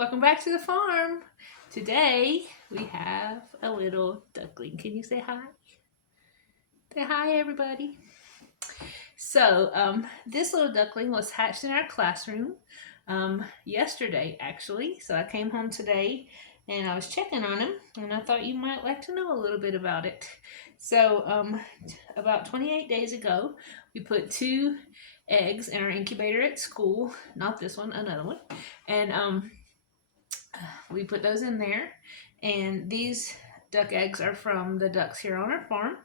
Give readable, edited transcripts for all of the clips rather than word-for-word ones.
welcome back to the farm. Today we have a little duckling. Can you say hi? Say hi, everybody. This little duckling was hatched in our classroom yesterday, actually. So I came home today and I was checking on him, and I thought you might like to know a little bit about it. About 28 days ago, we put two eggs in our incubator at school. Not this one, another one, and we put those in there. And these duck eggs are from the ducks here on our farm.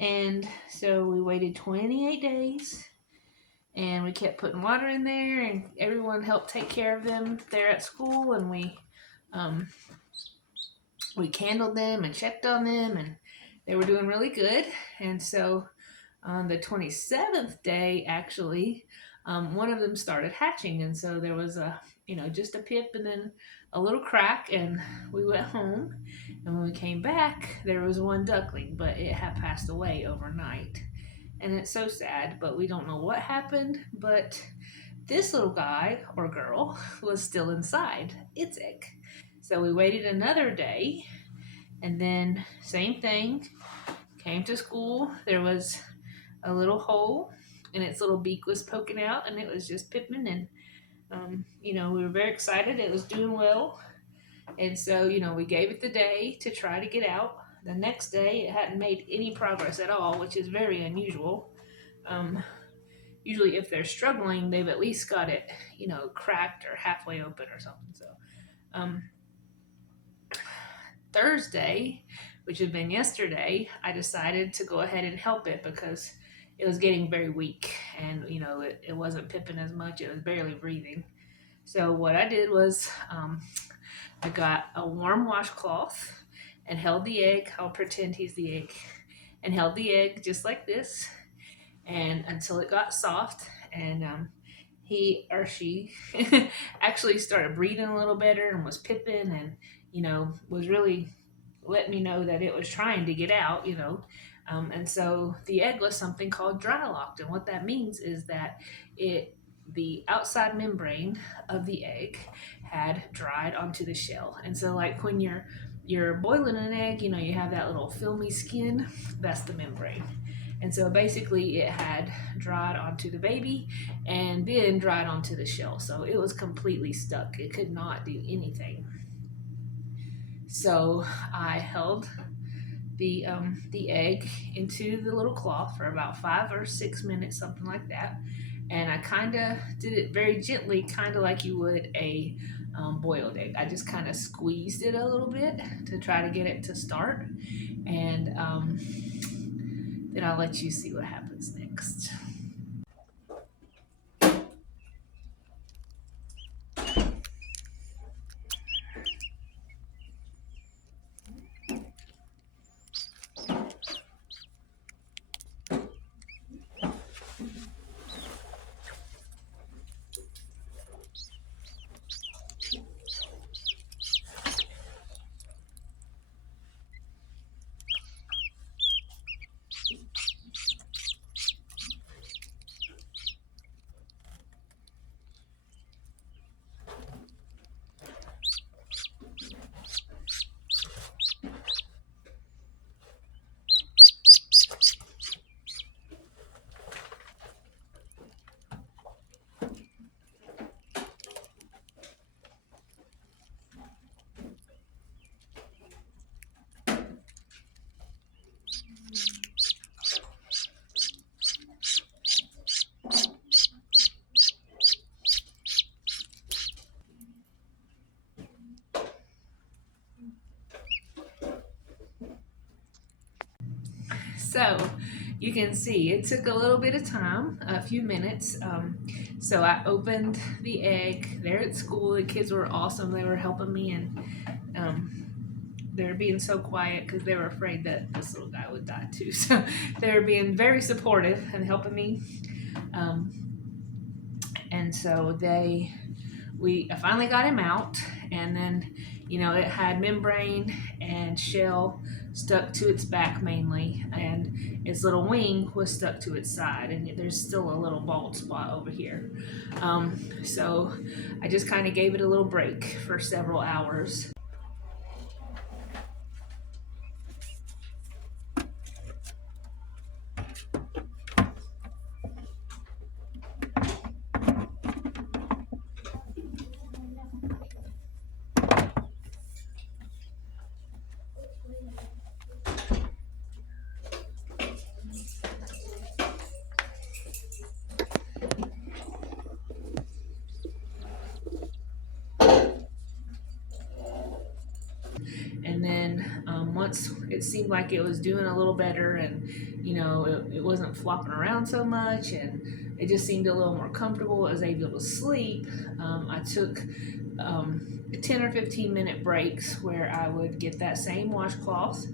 And so we waited 28 days and we kept putting water in there, and everyone helped take care of them there at school, and we candled them and checked on them, and they were doing really good. And so on the 27th day, actually, one of them started hatching, and so there was just a pip and then a little crack, and we went home, and when we came back, there was one duckling, but it had passed away overnight. And it's so sad, but we don't know what happened. But this little guy or girl was still inside its egg. So we waited another day, and then same thing, came to school. There was a little hole, and its little beak was poking out, and it was just pipping. And we were very excited. It was doing well. And so, we gave it the day to try to get out. The next day, it hadn't made any progress at all, which is very unusual. Usually, if they're struggling, they've at least got it, cracked or halfway open or something. So, Thursday, which had been yesterday, I decided to go ahead and help it because it was getting very weak, and it wasn't pipping as much. It was barely breathing. So what I did was I got a warm washcloth and held the egg. I'll pretend he's the egg, and held the egg just like this, and until it got soft, and he or she actually started breathing a little better and was pipping, and was really letting me know that it was trying to get out. And so the egg was something called dry locked, and what that means is that the outside membrane of the egg had dried onto the shell. And so, like when you're boiling an egg, you have that little filmy skin. That's the membrane. And so basically it had dried onto the baby and then dried onto the shell. So it was completely stuck. It could not do anything. So I held the egg into the little cloth for about 5 or 6 minutes, something like that. And I kind of did it very gently, kind of like you would a boiled egg. I just kind of squeezed it a little bit to try to get it to start. And then I'll let you see what happens next. So you can see it took a little bit of time, a few minutes. So I opened the egg there at school. The kids were awesome. They were helping me, and they were being so quiet because they were afraid that this little guy would die too. So they were being very supportive and helping me. And so I finally got him out, and then it had membrane and shell stuck to its back mainly, and its little wing was stuck to its side, and there's still a little bald spot over here. So I just kind of gave it a little break for several hours. And then once it seemed like it was doing a little better, and it wasn't flopping around so much, and it just seemed a little more comfortable, I was able to sleep. I took 10 or 15-minute breaks where I would get that same washcloth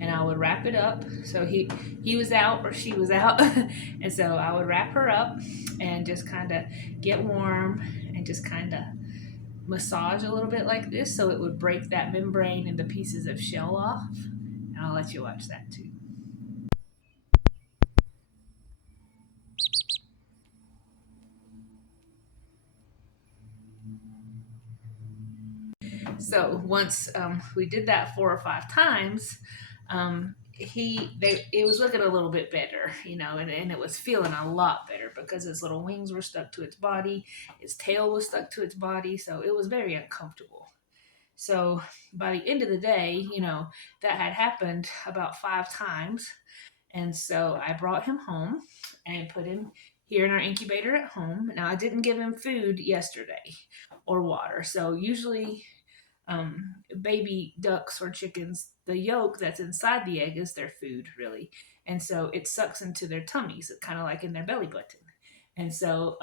and I would wrap it up. So he was out or she was out, and so I would wrap her up and just kind of get warm and just kind of massage a little bit like this, so it would break that membrane and the pieces of shell off. And I'll let you watch that too. So once we did that 4 or 5 times, it was looking a little bit better, and it was feeling a lot better because its little wings were stuck to its body, its tail was stuck to its body, so it was very uncomfortable. So by the end of the day, that had happened about 5 times. And so I brought him home and put him here in our incubator at home. Now, I didn't give him food yesterday or water. So usually, baby ducks or chickens, the yolk that's inside the egg is their food, really. And so it sucks into their tummies, kind of like in their belly button. And so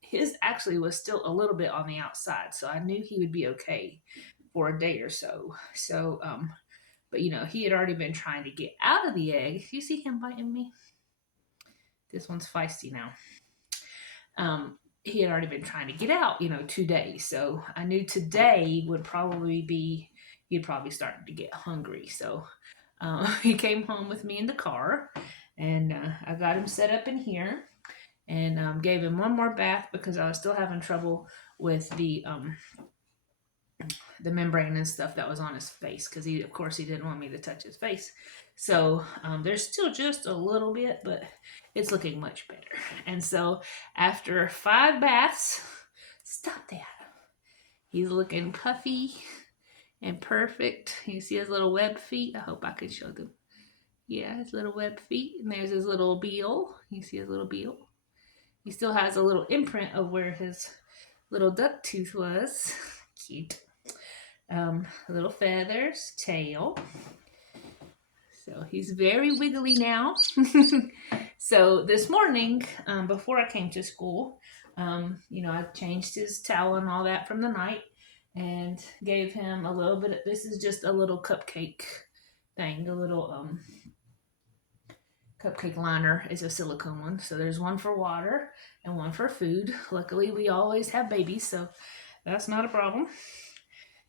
his actually was still a little bit on the outside. So I knew he would be okay for a day or so. So, but he had already been trying to get out of the egg. You see him biting me? This one's feisty now. He had already been trying to get out, 2 days. So I knew today would probably be, he'd probably starting to get hungry. So he came home with me in the car, and I got him set up in here, and gave him one more bath because I was still having trouble with the membrane and stuff that was on his face, because of course he didn't want me to touch his face. So there's still just a little bit, but it's looking much better. And so after 5 baths, stop that, he's looking puffy and perfect. You see his little web feet? I hope I can show them. Yeah, his little web feet. And there's his little bill. You see his little bill? He still has a little imprint of where his little duck tooth was. Cute. Little feathers, tail. So he's very wiggly now. So this morning, before I came to school, I changed his towel and all that from the night and gave him a little bit. This is just a little cupcake thing, a little cupcake liner. Is a silicone one. So there's one for water and one for food. Luckily, we always have babies, so that's not a problem.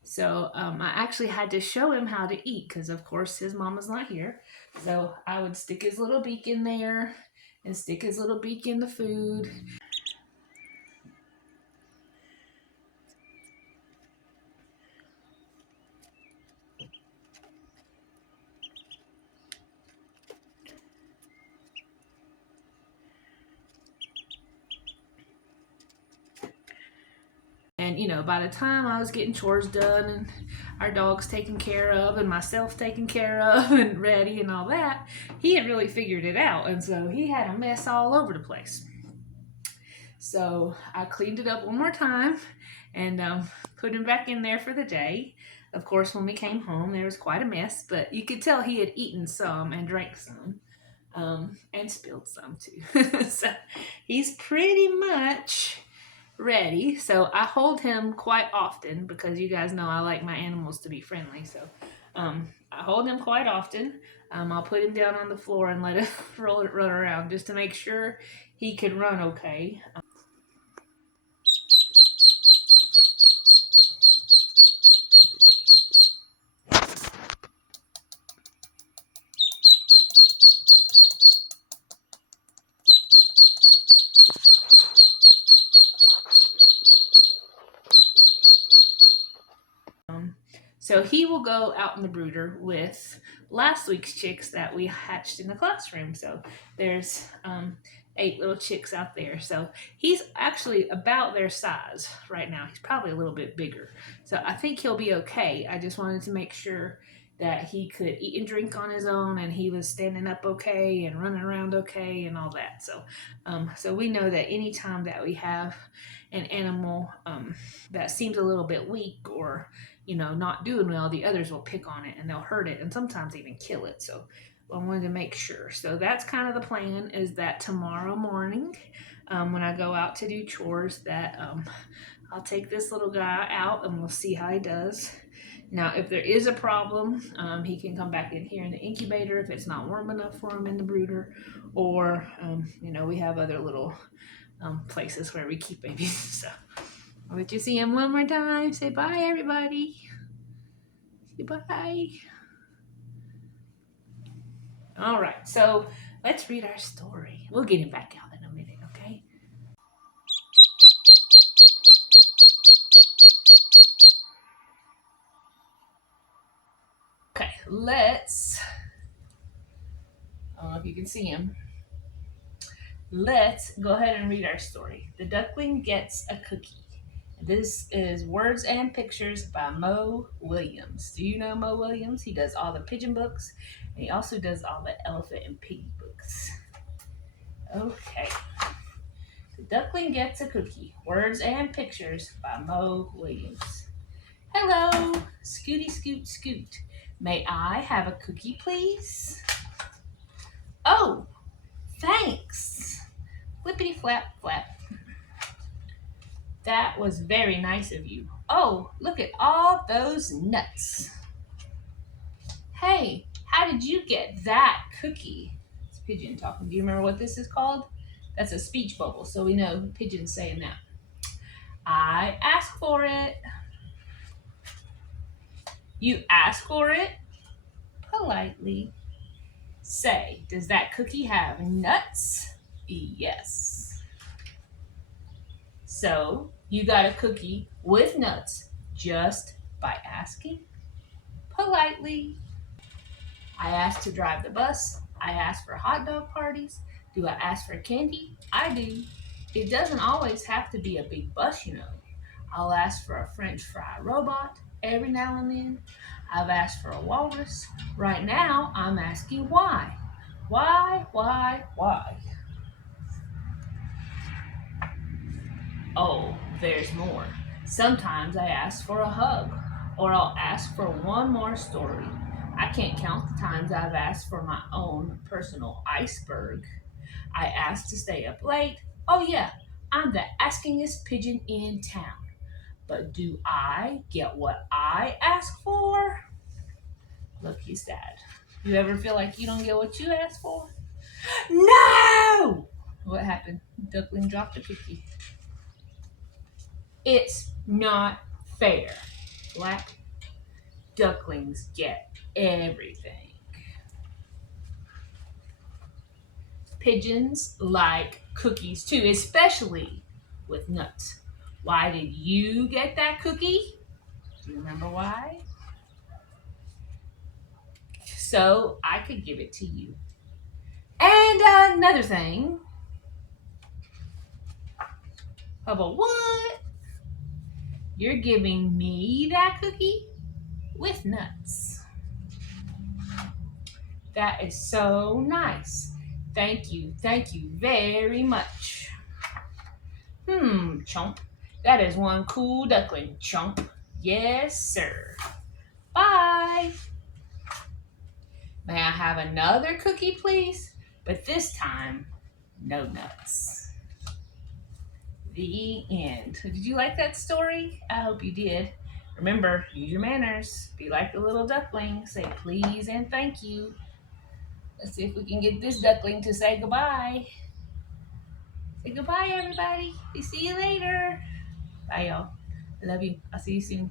So I actually had to show him how to eat because, of course, his mama's not here. So I would stick his little beak in there and stick his little beak in the food. And, by the time I was getting chores done and our dogs taken care of and myself taken care of and ready and all that, he had really figured it out. And so he had a mess all over the place. So I cleaned it up one more time and put him back in there for the day. Of course, when we came home, there was quite a mess, but you could tell he had eaten some and drank some, and spilled some too. So he's pretty much ready. So I hold him quite often because you guys know I like my animals to be friendly. So I hold him quite often. I'll put him down on the floor and let him run around just to make sure he can run okay. So he will go out in the brooder with last week's chicks that we hatched in the classroom. So there's 8 little chicks out there. So he's actually about their size right now. He's probably a little bit bigger. So I think he'll be okay. I just wanted to make sure that he could eat and drink on his own and he was standing up okay and running around okay and all that. So we know that anytime that we have an animal that seems a little bit weak or not doing well, the others will pick on it and they'll hurt it and sometimes even kill it. So I wanted to make sure. So that's kind of the plan, is that tomorrow morning, when I go out to do chores, that I'll take this little guy out and we'll see how he does. Now, if there is a problem, he can come back in here in the incubator if it's not warm enough for him in the brooder, or we have other little places where we keep babies. So I'll let you see him one more time. Say bye, everybody. Say bye. All right, so let's read our story. We'll get him back out in a minute, okay? Okay, I don't know if you can see him. Let's go ahead and read our story. The Duckling Gets a Cookie. This is Words and Pictures by Mo Williams. Do you know Mo Williams? He does all the pigeon books, and he also does all the elephant and piggy books. Okay. The Duckling Gets a Cookie. Words and Pictures by Mo Williams. Hello, Scooty Scoot Scoot. May I have a cookie, please? Oh, thanks. Flippity flap flap. That was very nice of you. Oh, look at all those nuts. Hey, how did you get that cookie? It's pigeon talking. Do you remember what this is called? That's a speech bubble, so we know pigeon's saying that. I asked for it. You asked for it? Politely. Say, does that cookie have nuts? Yes. So, you got a cookie with nuts just by asking? Politely. I asked to drive the bus. I asked for hot dog parties. Do I ask for candy? I do. It doesn't always have to be a big bus, I'll ask for a French fry robot every now and then. I've asked for a walrus. Right now, I'm asking why. Why? Oh, there's more. Sometimes I ask for a hug, or I'll ask for one more story. I can't count the times I've asked for my own personal iceberg. I asked to stay up late. Oh yeah, I'm the askingest pigeon in town. But do I get what I ask for? Look, he's sad. You ever feel like you don't get what you ask for? No! What happened? Duckling dropped a cookie. It's not fair. Black ducklings get everything. Pigeons like cookies too, especially with nuts. Why did you get that cookie? Do you remember why? So I could give it to you. And another thing. How about what? You're giving me that cookie with nuts. That is so nice. Thank you very much. Chomp. That is one cool duckling, Chomp. Yes, sir. Bye. May I have another cookie, please? But this time, no nuts. The end. Did you like that story? I hope you did. Remember, use your manners. Be like the little duckling. Say please and thank you. Let's see if we can get this duckling to say goodbye. Say goodbye, everybody. See you later. Bye, y'all. I love you. I'll see you soon.